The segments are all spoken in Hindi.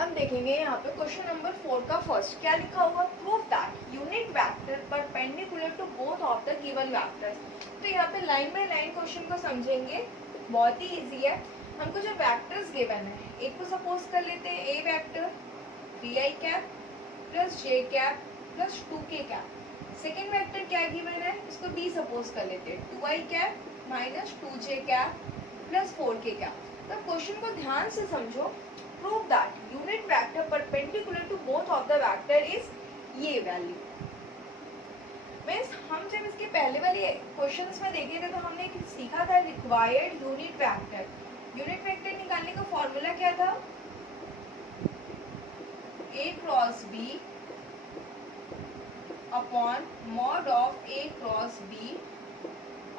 अब देखेंगे यहाँ पे क्वेश्चन नंबर 4 का फर्स्ट क्या लिखा हुआ, prove that unit vector perpendicular to both of the given vectors. तो यहाँ पे लाइन बाय लाइन क्वेश्चन को समझेंगे, बहुत ही इजी है। हमको जो वेक्टर्स गिवन है, एक को सपोज कर लेते हैं A vector 3i cap plus J cap plus 2k cap. Second vector क्या गिवन है, इसको बी सपोज कर लेते हैं 2i cap minus 2j cap plus 4k cap. तो क्वेश्चन को ध्यान से समझो। Prove that unit vector perpendicular to both of the vector is ये वैल्यू। मीन्स हम जब इसके पहले वाले क्वेश्चंस में देखे थे तो हमने सीखा था required unit vector. Unit vector निकालने का फॉर्मूला क्या था, A cross B upon mod of A cross B,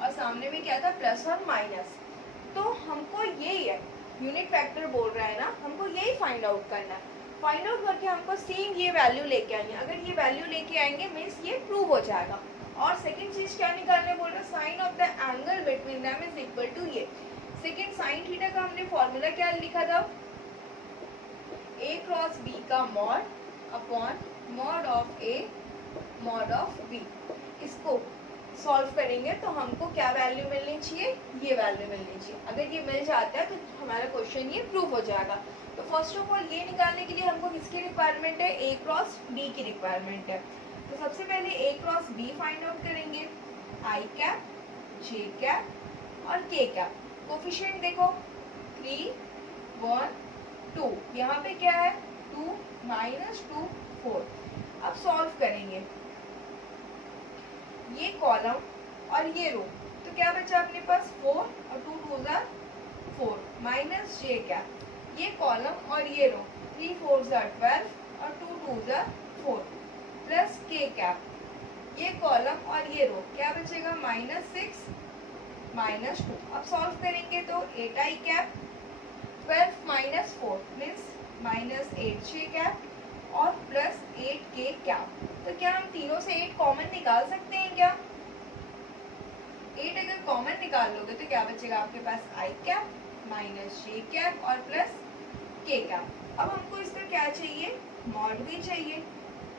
और सामने में क्या था प्लस और माइनस। तो हमको यही है, यूनिट वेक्टर बोल रहा है ना, हमको यही फाइंड आउट करना है। फाइंड आउट करके हमको सेम ये वैल्यू लेके आएंगे। अगर ये वैल्यू लेके आएंगे मीन्स ये प्रूव हो जाएगा। और सेकंड चीज क्या निकालने बोल रहा है, sine of the angle between them is equal to ये। सेकंड साइन थीटा का हमने फॉर्मूला क्या लिखा था, ए क्रॉस बी का mod upon mod of A mod of B. इसको सॉल्व करेंगे तो हमको क्या वैल्यू मिलनी चाहिए, ये वैल्यू मिलनी चाहिए। अगर ये मिल जाता है तो हमारा क्वेश्चन ये प्रूव हो जाएगा। तो फर्स्ट ऑफ ऑल ये निकालने के लिए हमको किसकी रिक्वायरमेंट है, ए क्रॉस बी की रिक्वायरमेंट है। तो सबसे पहले ए क्रॉस बी फाइंड आउट करेंगे, आई कैप जे कैप और के कैप। कोफिशिएंट देखो 3 1 2, यहाँ पे क्या है 2 माइनस 2 4। अब सॉल्व करेंगे ये कॉलम और ये रो, तो क्या बचा अपने पास 4 और 2 2 ज़ा 4 माइनस जे कैप, ये कॉलम और ये रो 3 4 ज़ा 12 और 2 2 ज़ा 4 प्लस के कैप, ये कॉलम और ये रो क्या बचेगा माइनस 6 माइनस 2। अब सॉल्व करेंगे तो 8i cap 12 minus 4 means minus 8j cap और प्लस 8k कैप। तो क्या हम तीनों से 8 कॉमन निकाल सकते हैं क्या, 8 अगर कॉमन निकाल लोगे तो क्या बचेगा आपके पास i cap minus j cap और प्लस k कैप। अब हमको इसका क्या चाहिए, मॉड भी चाहिए।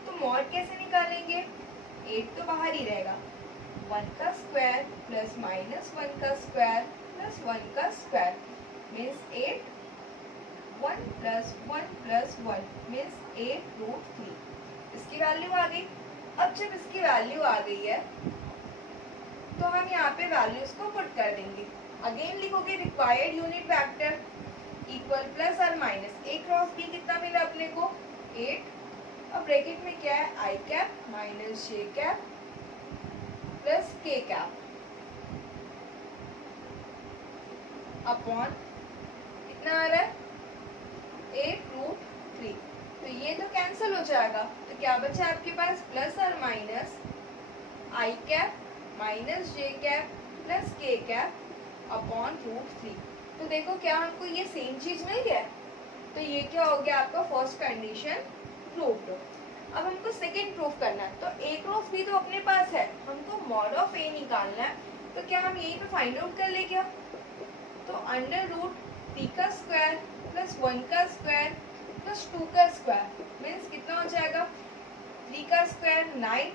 तो मॉड कैसे निकालेंगे, 8 तो बाहर ही रहेगा, 1 का स्क्वायर प्लस माइनस 1 का स्क्वायर प्लस 1 का square means 8 1 plus 1 plus 1 means 8√3। इसकी वैल्यू आ गई। अब जब इसकी वैल्यू आ गई है तो हम यहाँ पे वैल्यूज को पुट कर देंगे। अगेन लिखोगे required unit vector equal plus और माइनस ए क्रॉस बी कितना मिला अपने को 8। अब ब्रैकेट में क्या है आई cap minus J cap plus K cap upon कितना आ रहा है 8√3। तो ये तो कैंसिल हो जाएगा, तो क्या बचा आपके पास प्लस और माइनस आई cap minus J cap plus K cap upon √3। तो देखो क्या हमको ये सेम चीज मिल गया। तो ये क्या हो गया आपका फर्स्ट कंडीशन प्रूव्ड। अब हमको सेकंड प्रूफ करना है। तो ए क्रॉस बी तो अपने पास है, हमको मॉड ऑफ ए निकालना है। तो क्या हम यहीं पे फाइंड आउट कर ले क्या, तो √3 का स्क्वायर प्लस 1 का स्क्वायर प्लस 2 का स्क्वायर मीन्स कितना हो जाएगा 3 का स्क्वायर 9,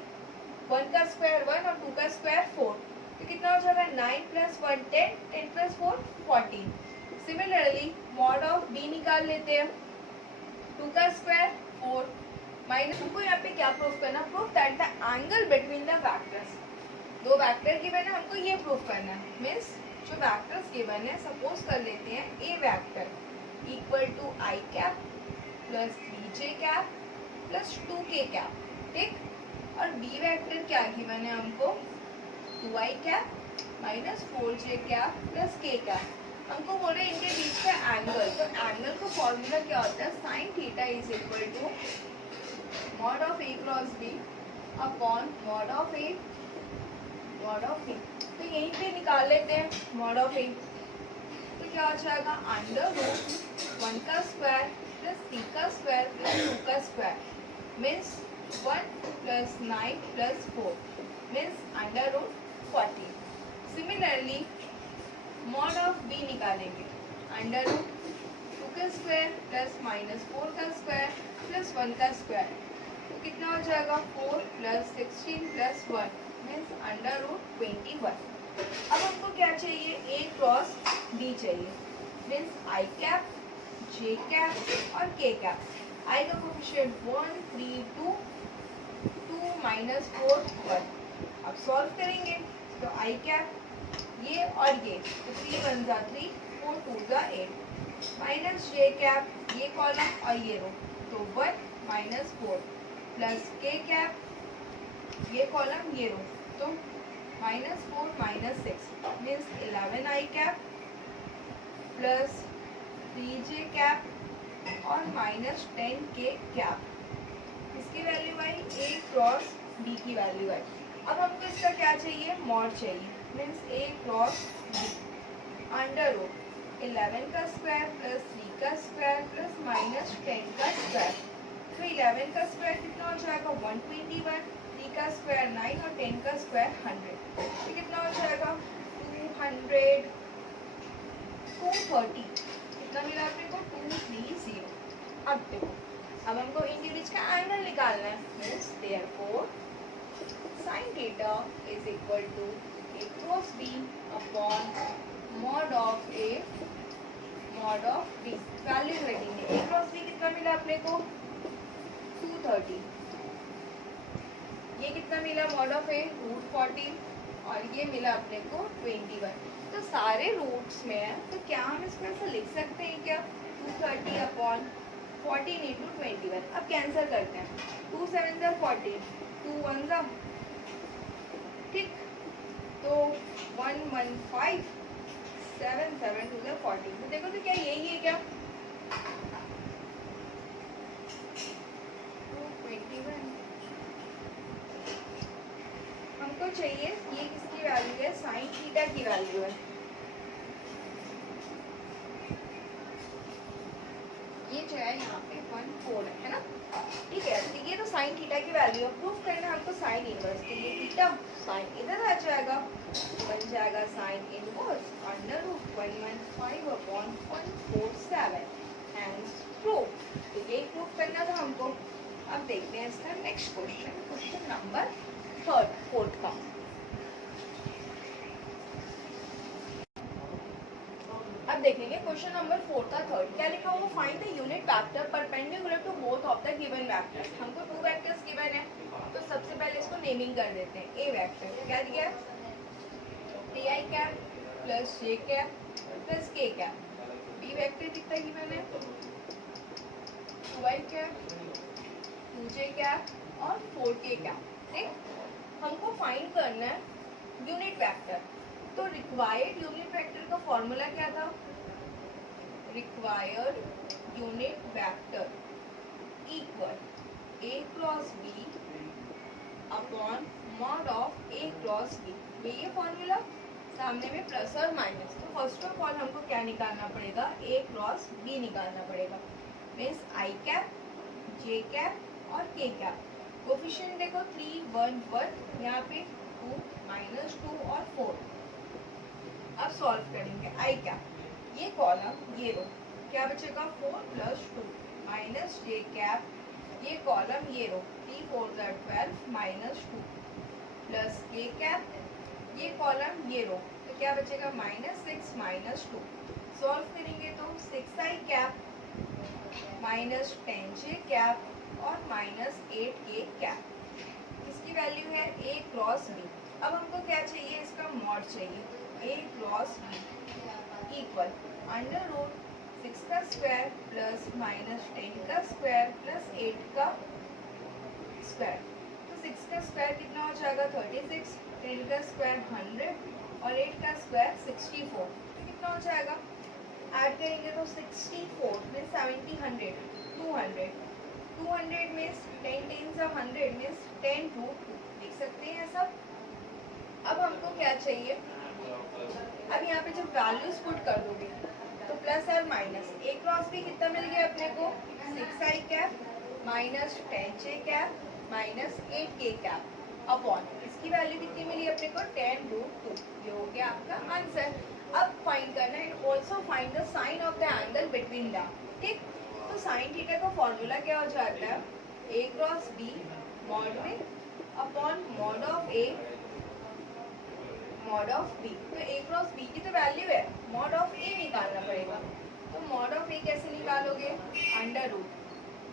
1 का स्क्वायर 1 और 2 का स्क्वायर 4। तो कितना हो जाएगा 9 plus 1 10, 10 plus 4 14। Similarly mod of B निकाल लेते हैं, 2 का स्क्वायर 4 माइनस। हमको यहाँ पे क्या प्रूफ करना, proof that the angle between the vectors. दो वेक्टर गिवन है, हमको ये प्रूफ करना है। मीन्स जो वेक्टर्स गिवन है सपोज कर लेते हैं A vector equal to I cap plus 3j cap plus 2k cap, ठीक। और बी वेक्टर क्या गिवन है हमको 2i cap minus 4j cap plus k cap. हमको बोल रहे हैं इनके बीच का एंगल। तो एंगल का फॉर्मूला क्या होता है, sine theta is equal to mod of A cross B upon mod of A mod of A. तो यहीं पे निकाल लेते हैं मॉड ऑफ ए। तो क्या हो जाएगा √1 का स्क्वायर प्लस 3 का स्क्वायर प्लस 2 का square means 1 plus 9 plus 4 means √40। Mod of B निकालेंगे, अंडर रूट 2 का स्क्वायर प्लस माइनस 4 का स्क्वायर प्लस 1 का स्क्वायर, तो कितना हो जाएगा 4 plus 16 plus 1 means under root 21। अब हमको क्या चाहिए, ए क्रॉस बी चाहिए, means I cap, J cap और के कैप। आई का कोफिशिएंट 1 3 2, 2 माइनस 4 1। अब सॉल्व करेंगे तो आई कैप ये और ये, तो 3 1 जा 3, 4 2 जा 8, माइनस जे कैप ये कॉलम और ये रो, तो 1 माइनस 4 प्लस के कैप ये कॉलम ये रो, तो minus 4 minus 6 means 11 I cap plus 3 J cap और माइनस 10 के कैप। इसकी वैल्यू आई, ए क्रॉस बी की वैल्यू आई। अब हमको इसका क्या चाहिए, मॉड चाहिए, means A cross B under root 11 का स्क्वायर प्लस 3 का स्क्वायर प्लस माइनस 10 का स्क्वायर। तो 11 का स्क्वायर कितना हो जाएगा 121, 3 का स्क्वायर 9 और 10 का स्क्वायर 100, तो कितना हो जाएगा 200 230। कितना मिला आपने को 230। अब देखो, अब हमको इनके बीच का एंगल निकालना है, means therefore sin theta is equal to a cross b upon mod of a mod of b। Value रखेंगे, a cross b कितना मिला अपने को 230, ये कितना मिला mod of a √40 और ये मिला अपने को 21। तो सारे रूट्स में है, तो क्या हम इसको ऐसा लिख सकते हैं क्या, 230 अपॉन 14 इंटू 21। अब कैंसिल करते हैं, 2 7 जा 40, 2 1 जा, ठीक, तो 1 1 5 7 7 2 40। तो देखो तो क्या यही है क्या 221। हमको चाहिए ये किसकी वैल्यू है, साइन थीटा की वैल्यू है। ये जो है यहाँ पे 1 4 है ना, ठीक है। तो ये तो साइन थीटा की वैल्यू है, प्रूफ करना हमको साइन इनवर्स के लिए थीटा साइन इधर आ जाएगा, बन जाएगा sine inverse under root 115 upon 147 and proof. तो ये प्रूफ करना था हमको। अब देखते हैं इसका नेक्स्ट क्वेश्चन, क्वेश्चन नंबर 4 का। अब देखेंगे क्वेश्चन नंबर 4 का 3rd, क्या लिखा हुआ, find the unit vector perpendicular to both of the given vector. हमको 2 वेक्टर्स गिवन है, तो सबसे पहले इसको नेमिंग कर देते हैं। ए वेक्टर क्या दिया है, T I cap plus J cap plus K cap. B vector कितना गिवन है, 2 आई कैप 2 जे कैप और 4 के कैप, ठीक। हमको फाइंड करना है यूनिट वेक्टर, तो रिक्वायर्ड यूनिट वेक्टर का फॉर्मूला क्या था, required unit vector equal A cross B upon mod of A cross B. ये फॉर्मूला, सामने में प्लस और माइनस। तो फर्स्ट ऑफ ऑल हमको क्या निकालना पड़ेगा, ए क्रॉस बी निकालना पड़ेगा, means I cap J cap और के कैप। कोफिशिएंट देखो 3 1 1, यहाँ पे 2 -2 और 4। अब सॉल्व करेंगे आई कैप, ये कॉलम ये रो, क्या बचेगा 4 + 2 माइनस जे कैप, ये कॉलम ये रो, 3 4 12 -2 प्लस के कैप, ये कॉलम ये रो, तो क्या बचेगा -6 -2। सॉल्व करेंगे तो 6 आई कैप -10 जे कैप और -8 के कैप। इसकी वैल्यू है ए क्रॉस बी। अब हमको क्या चाहिए, इसका मॉड चाहिए, A cross B equal under root 6 का स्क्वायर प्लस -10 का स्क्वायर प्लस 8 का स्क्वायर। तो 6 का स्क्वायर कितना हो जाएगा 36, 10 का स्क्वायर 100 और 8 का स्क्वायर 64। तो कितना हो जाएगा, ऐड करेंगे तो 64 मीन्स 70 100 200, 200 मीन्स 10 10 100 मीन्स 10 2 लिख सकते हैं सब। अब हमको क्या चाहिए, अब यहाँ पे जब वैल्यूज पुट कर दोगे तो प्लस और माइनस, ए क्रॉस बी कितना मिल गया अपने को 6 आई कैप -10 जे कैप -8 के कैप अपॉन, इसकी वैल्यू कितनी मिली अपने को 10 √2। ये हो गया आपका आंसर। अब फाइंड करना है, also find the sine of the angle between the, ठीक। तो साइन थीटा का फॉर्मूला क्या हो जाता है, ए क्रॉस बी मॉड में upon mod of A mod of B. तो ए क्रॉस बी की तो वैल्यू है, मॉड ऑफ ए निकालना पड़ेगा। तो मॉड ऑफ ए कैसे निकालोगे, अंडर रूट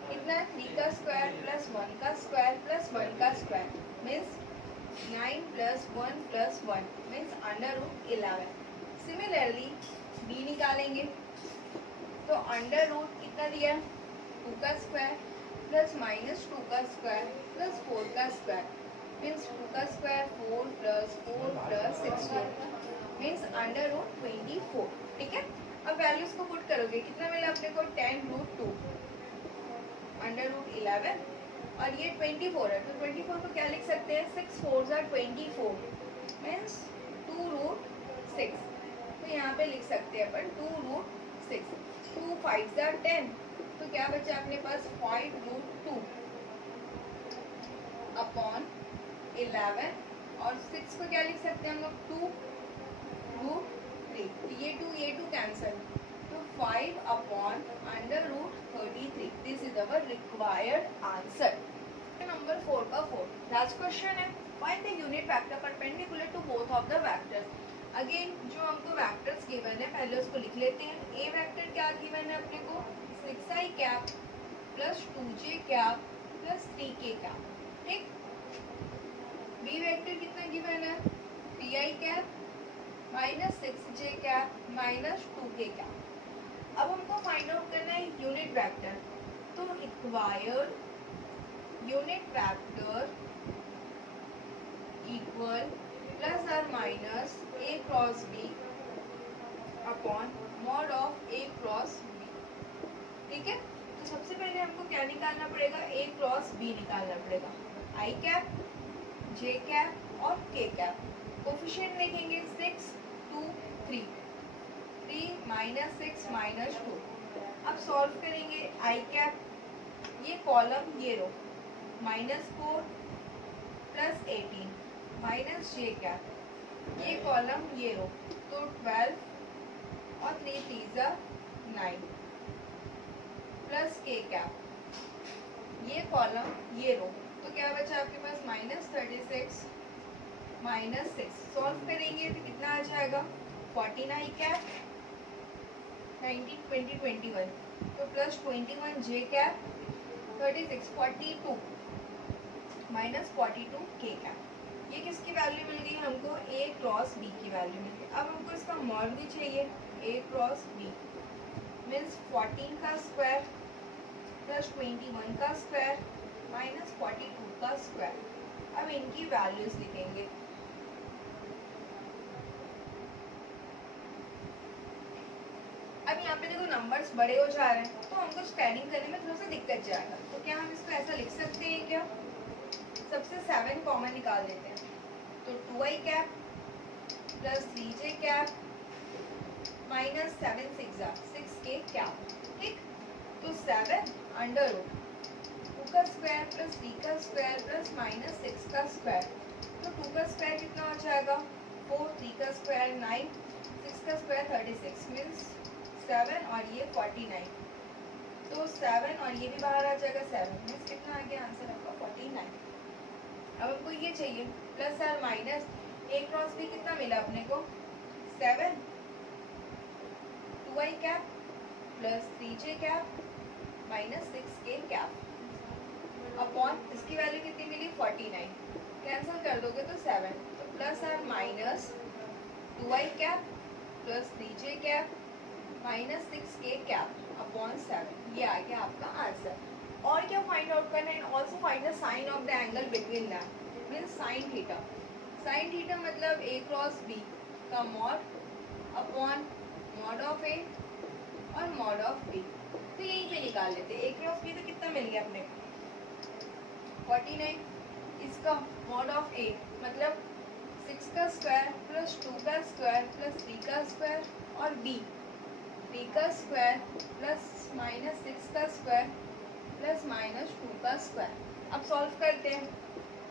कितना है 3 का स्क्वायर प्लस 1 का स्क्वायर प्लस 1 का square means 9 plus 1 plus 1 means under root 11। Similarly B निकालेंगे तो अंडर रूट कितना दिया है 2 का स्क्वायर प्लस माइनस 2 का स्क्वायर प्लस 4 का स्क्वायर मीन्स 2 का square 4 plus 16 means under root 24। ठीक है, अब वैल्यूज को पुट करोगे कितना मिला अपने को 10 रूट 2 अंडर रूट 11 और ये 24 है, तो 24 को क्या लिख सकते हैं 6 4 are 24 मीन्स 2 रूट 6। तो यहाँ पे लिख सकते हैं अपन 2 रूट 6, 2 5 are 10, तो क्या बचा अपने पास 5 रूट 2 अपॉन 11 और 6 को क्या लिख सकते हैं हम लोग 2 रूट 3, तो ये 2 कैंसल, तो 5 upon under root 33। This is our required answer. Number 4 का 4 लास्ट क्वेश्चन है, find the unit vector perpendicular to both of the vectors. Again जो हमको वेक्टर्स गिवन है पहले उसको लिख लेते हैं। ए वेक्टर क्या गिवन है अपने को 6i cap plus 2j cap plus 3k cap. ठीक, बी वेक्टर कितना गिवन है 3i cap minus 6j cap minus 2k cap. अब हमको फाइंड आउट करना है यूनिट वेक्टर, तो required unit vector equal plus और minus A cross B upon mod of A cross B. ठीक है, तो सबसे पहले हमको क्या निकालना पड़ेगा ए क्रॉस बी निकालना पड़ेगा, आई कैप जे कैप और के कैप। कोफिशिएंट लिखेंगे 6 2 3 3 माइनस 6 माइनस 2। अब सॉल्व करेंगे आई कैप, ये कॉलम ये रो -4 प्लस 18 माइनस जे कैप, ये कॉलम ये रो तो 12 और 3 3 9 प्लस के कैप, ये कॉलम ये रो तो क्या बचा आपके पास -36 माइनस 6। सॉल्व करेंगे तो कितना आ जाएगा 49 कैप 19 20 21 तो प्लस 21 जे कैप 36 42 माइनस 42 के कैप। ये किसकी वैल्यू मिल गई हमको ए क्रॉस बी की वैल्यू मिल गई। अब हमको इसका मॉड भी चाहिए ए क्रॉस बी मीन्स 14 का स्क्वायर प्लस 21 का स्क्वायर माइनस 42 का स्क्वायर। अब इनकी वैल्यूज लिखेंगे, अब यहाँ पे देखो नंबर्स बड़े हो जा रहे हैं तो हमको स्पेलिंग करने में थोड़ा सा दिक्कत जाएगा, तो क्या हम इसको ऐसा लिख सकते हैं क्या, सबसे 7 कॉमन निकाल देते हैं, तो 2i cap plus 3j cap minus 7 6k cap. ठीक, तो 7 अंडर रूट 2 का स्क्वायर प्लस 3 का स्क्वायर प्लस माइनस 6 का स्क्वायर, तो 2 का स्क्वायर कितना हो जाएगा 4, 3 का स्क्वायर 9, 6 का स्क्वायर 36 मीन्स 7 और ये 49, तो 7 और ये भी बाहर आ जाएगा 7 मीन्स कितना आ गया आंसर आपका 49। अब हमको ये चाहिए प्लस और माइनस ए क्रॉस बी कितना मिला अपने को 7 2i cap plus 3j cap minus 6k cap upon इसकी वैल्यू कितनी मिली 49, कैंसिल कर दोगे तो 7, तो प्लस और minus 2i cap plus 3j cap minus 6k cap upon 7, ये आ गया आपका आंसर। और क्या फाइंड आउट करना है, also find the sine of the angle between them means sine theta. Sine theta मतलब ए क्रॉस बी का mod upon mod of A और मॉड ऑफ बी, तो यहीं पे निकाल लेते हैं। ए क्रॉस बी तो कितना मिल गया अपने को 49, इसका मॉड ऑफ ए मतलब 6 का स्क्वायर प्लस 2 का स्क्वायर प्लस 3 का स्क्वायर और बी 3 का स्क्वायर प्लस माइनस 6 का स्क्वायर प्लस माइनस 2 का स्क्वायर। अब सॉल्व करते हैं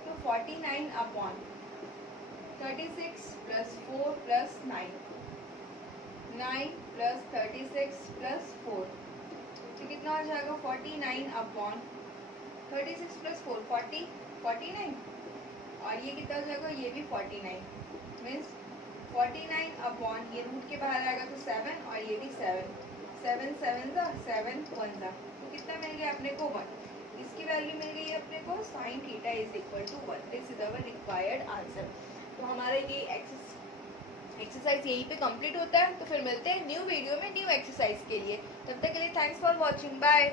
तो 49 upon 36 plus 4 plus 9 9 plus 36 plus 4 तो कितना आ जाएगा 49 अपॉन 36 प्लस 4 40 49 और ये कितना हो जाएगा, ये भी 49 मीन्स 49 अपॉन ये रूट के बाहर आएगा तो 7 और ये भी 7 7 7 ज़ा 7 1 ज़ा तो कितना मिल गया अपने को 1। इसकी वैल्यू मिल गई अपने को sin theta is equal to 1। This is our required answer. तो हमारा ये एक्सरसाइज यहीं पे कंप्लीट होता है। तो फिर मिलते हैं न्यू वीडियो में न्यू एक्सरसाइज के लिए। तब तक के लिए थैंक्स फॉर वॉचिंग, बाय।